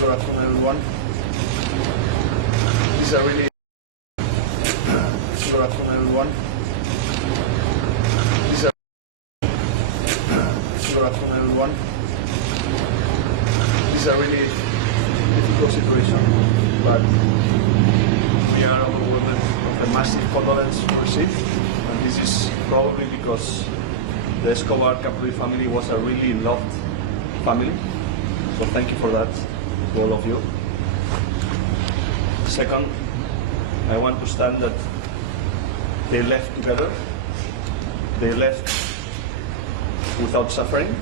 Good afternoon, everyone. This is a really good afternoon, everyone. This is a good afternoon, everyone. This is a really difficult situation, but we are overwhelmed of the massive condolence we received, and this is probably because the Escobar Capri family was a really loved family. So thank you for that to all of you. Second, I want to stand that they left together, they left without suffering,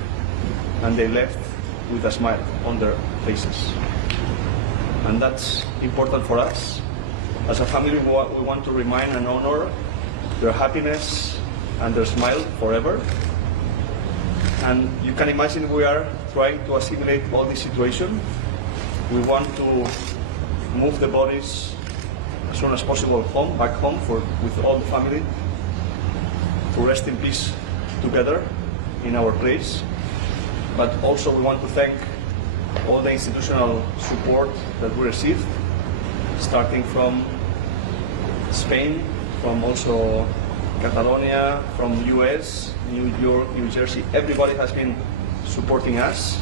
and they left with a smile on their faces. And that's important for us. As a family, we want to remind and honor their happiness and their smile forever. And you can imagine we are trying to assimilate all this situation. We want to move the bodies as soon as possible back home with all the family, to rest in peace together in our place. But also we want to thank all the institutional support that we received, starting from Spain, from also Catalonia, from US, New York, New Jersey. Everybody has been supporting us,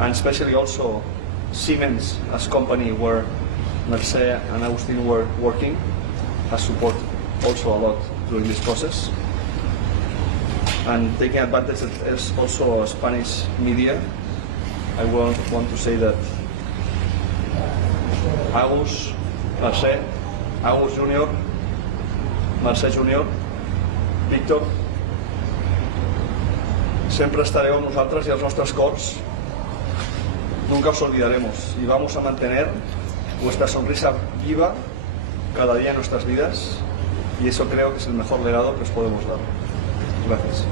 and especially also Siemens as company where Mercè and Agustin were working has supported also a lot during this process. And taking advantage of also Spanish media, I want to say that Agus, Mercè, Agus Junior, Mercè Junior, Víctor, sempre estareu amb nosaltres i als nostres cors. Nunca os olvidaremos y vamos a mantener vuestra sonrisa viva cada día en nuestras vidas, y eso creo que es el mejor legado que os podemos dar. Gracias.